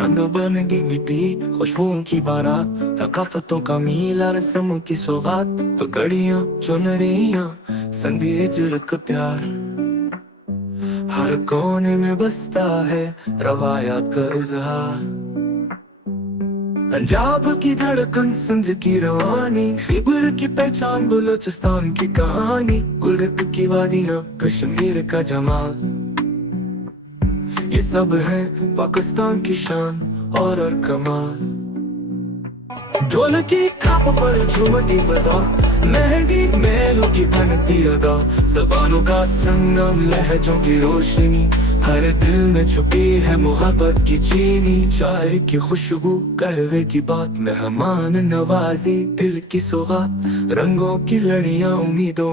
रंग बनेगी मिट्टी खुशबुओं की बारात, थकाफतों का मीला रस्मों की सौगात, पगड़ियां चुनरियां संधि हिजरत का प्यार, हर कोने में बसता है रवायात का इजहार। पंजाब की धड़कन, सिंध की रवानी, खैबर की पहचान, बलूचिस्तान की कहानी, गुलक की वादियां, कश्मीर का जमाल, ये सब है पाकिस्तान की शान और कमाल। ढोल की थाप पर झूमती फजा, मेहंदी मेलों की बनती अदा, ज़बानों का संगम, लहजों की रोशनी, हर दिल में छुपी है मोहब्बत की चीनी। चाय की खुशबू, कहवे की बात, मेहमान नवाजी, दिल की सौगात, रंगों की लड़ियां, उम्मीदों